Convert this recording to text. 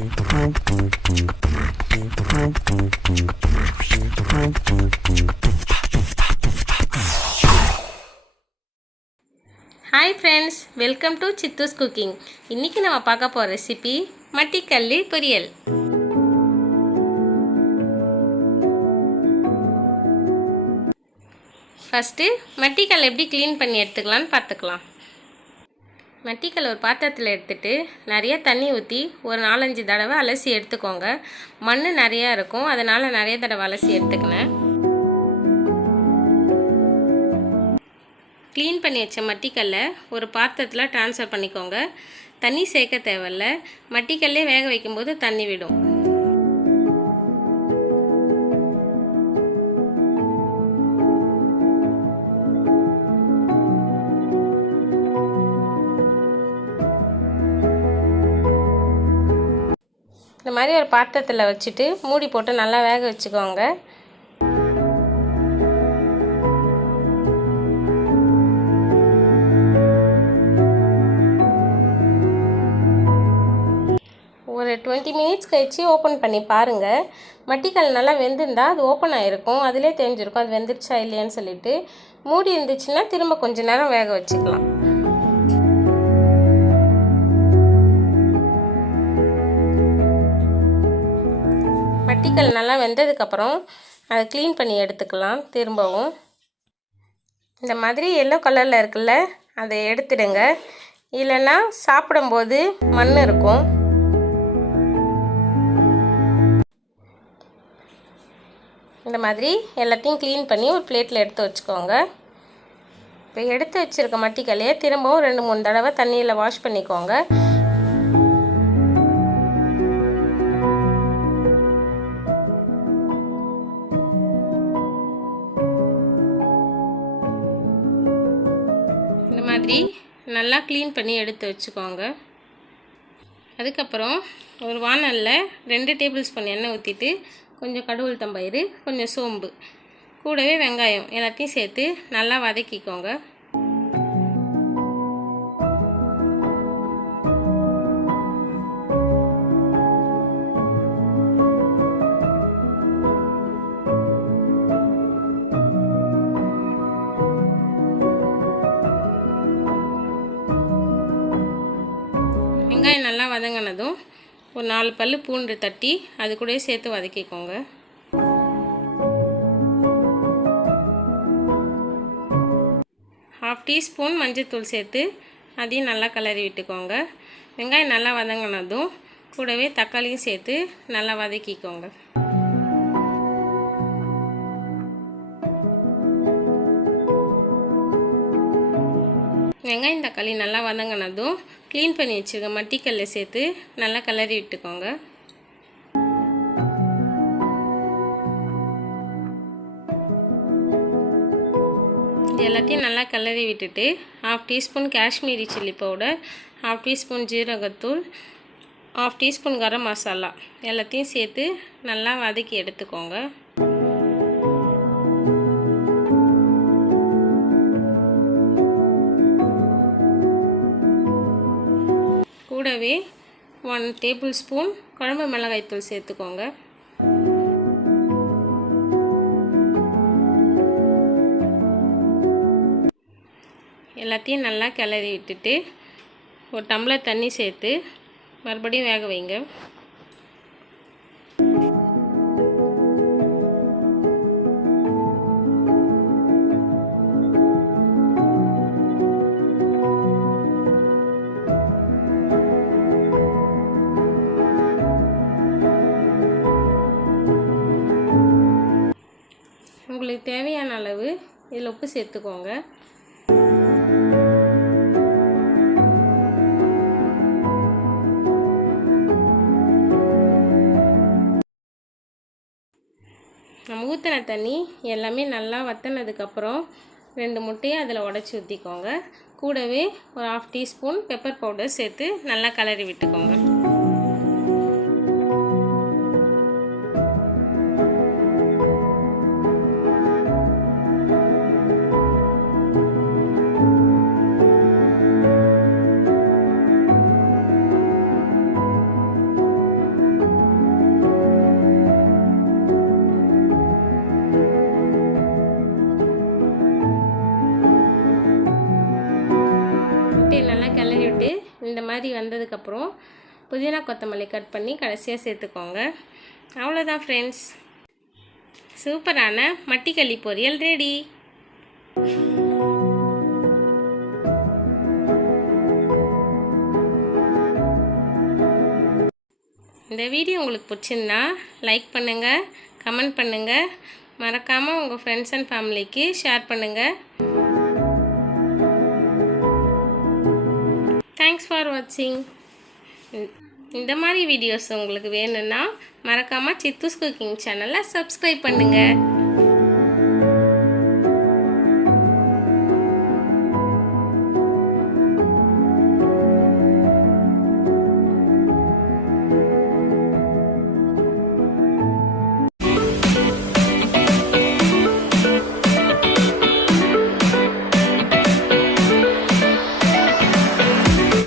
Hi friends welcome to Chithu's cooking இன்றைக்கி நம்ம பார்க்க போகிற ரெசிபி மட்டிக்கல்லி பொரியல். ஃபஸ்ட்டு மட்டிக்கல் எப்படி க்ளீன் பண்ணி எடுத்துக்கலான்னு பார்த்துக்கலாம். மட்டிக்கல் ஒரு பாத்திரத்தில் எடுத்துகிட்டு நிறைய தண்ணி ஊற்றி ஒரு நாலஞ்சு தடவை அலசி எடுத்துக்கோங்க. மண் நிறையா இருக்கும். அதனால் நிறைய தடவை அலசி எடுத்துக்கினேன் க்ளீன் பண்ணி வச்ச மட்டிக்கல்லை ஒரு பாத்திரத்தில் ட்ரான்ஸ்ஃபர் பண்ணிக்கோங்க. தண்ணி சேர்க்க தேவையில்ல. மட்டிக்கல்லே வேக வைக்கும்போது தண்ணி விடும். இந்த மாதிரி ஒரு பாத்திரத்தில் வச்சுட்டு மூடி போட்டு நல்லா வேக வச்சுக்கோங்க. ஒரு டுவெண்ட்டி மினிட்ஸ் கழித்து ஓப்பன் பண்ணி பாருங்கள் மட்டிக்கல் நல்லா வெந்திருந்தா அது ஓப்பன் ஆகிருக்கும் அதிலே தெரிஞ்சிருக்கும் அது வெந்துருச்சா இல்லையான்னு சொல்லிட்டு மூடி இருந்துச்சுன்னா திரும்ப கொஞ்ச நேரம் வேக வச்சுக்கலாம். பட்டிக்கல் நல்லா வெந்ததுக்கப்புறம் அதை க்ளீன் பண்ணி எடுத்துக்கலாம் திரும்பவும். இந்த மாதிரி எல்லோ கலரில் இருக்குல்ல அதை எடுத்துடுங்க. இல்லைன்னா சாப்பிடும்போது மண் இருக்கும். இந்த மாதிரி எல்லாத்தையும் க்ளீன் பண்ணி ஒரு பிளேட்டில் எடுத்து வச்சுக்கோங்க. இப்போ எடுத்து வச்சுருக்க மட்டிக்கல்லையே திரும்பவும் ரெண்டு மூணு தடவை தண்ணியில் வாஷ் பண்ணிக்கோங்க. இந்த மாதிரி நல்லா க்ளீன் பண்ணி எடுத்து வச்சுக்கோங்க. அதுக்கப்புறம் ஒரு வானலில் ரெண்டு டேபிள் ஸ்பூன் எண்ணெய் ஊற்றிட்டு கொஞ்சம் கடவுள் தம்பயிறு கொஞ்சம் சோம்பு கூடவே வெங்காயம் எல்லாத்தையும் சேர்த்து நல்லா வதக்கிக்கோங்க. வெங்காயம் நல்லா வதங்கினதும் ஒரு நாலு பல் பூண்டு தட்டி அது கூட சேர்த்து வதக்கிக்கோங்க. ஹாஃப் டீஸ்பூன் மஞ்சள்தூள் சேர்த்து அதையும் நல்லா கிளறி விட்டுக்கோங்க. வெங்காயம் நல்லா வதங்கினதும் கூடவே தக்காளியும் சேர்த்து நல்லா வதக்கிக்கோங்க. வெங்காயம் தக்காளி நல்லா வதங்கினதும் க்ளீன் பண்ணி வச்சுருக்க மட்டிக்கல்லில் சேர்த்து நல்லா கிளறி விட்டுக்கோங்க. இது எல்லாத்தையும் நல்லா கிளறி விட்டுட்டு half teaspoon Kashmiri chilli powder half teaspoon ஜீரகத்தூள் ஹாஃப் டீஸ்பூன் கரம் மசாலா. எல்லாத்தையும் சேர்த்து நல்லா வதக்கி எடுத்துக்கோங்க. கூடவே ஒன் டேபிள் ஸ்பூன் குழம்பு மிளகாய்த்தூள் சேர்த்துக்கோங்க. எல்லாத்தையும் நல்லா கிளறி விட்டுட்டு ஒரு டம்ளர் தண்ணி சேர்த்து மறுபடியும் வேக வைங்க. இதில் உப்பு சேர்த்துக்கோங்க. நம்ம ஊற்றின தண்ணி எல்லாமே நல்லா வத்தினதுக்கப்புறம் ரெண்டு முட்டையை அதில் உடச்சி ஊற்றிக்கோங்க கூடவே ஒரு ஆஃப் டீஸ்பூன் பெப்பர் பவுடர் சேர்த்து நல்லா கலரி விட்டுக்கோங்க. வந்ததுக்கப்புறம் புதினா கொத்தமல்லி கட் பண்ணி கடைசியாக சேர்த்துக்கோங்க. அவ்வளோதான் ஃப்ரெண்ட்ஸ் சூப்பரான மட்டிக்கள்ளி பொரியல் ரெடி இந்த வீடியோ உங்களுக்கு பிடிச்சிருந்தா லைக் பண்ணுங்கள் கமெண்ட் பண்ணுங்கள் மறக்காமல் உங்கள் ஃப்ரெண்ட்ஸ் அண்ட் ஃபேமிலிக்கு ஷேர் பண்ணுங்கள் தேங்க்ஸ் ஃபார் வாட்சிங் இந்த மாதிரி வீடியோஸ் உங்களுக்கு வேணும்னா மறக்காமல் சித்துஸ் குக்கிங் சேனலை சப்ஸ்கிரைப் பண்ணுங்கள்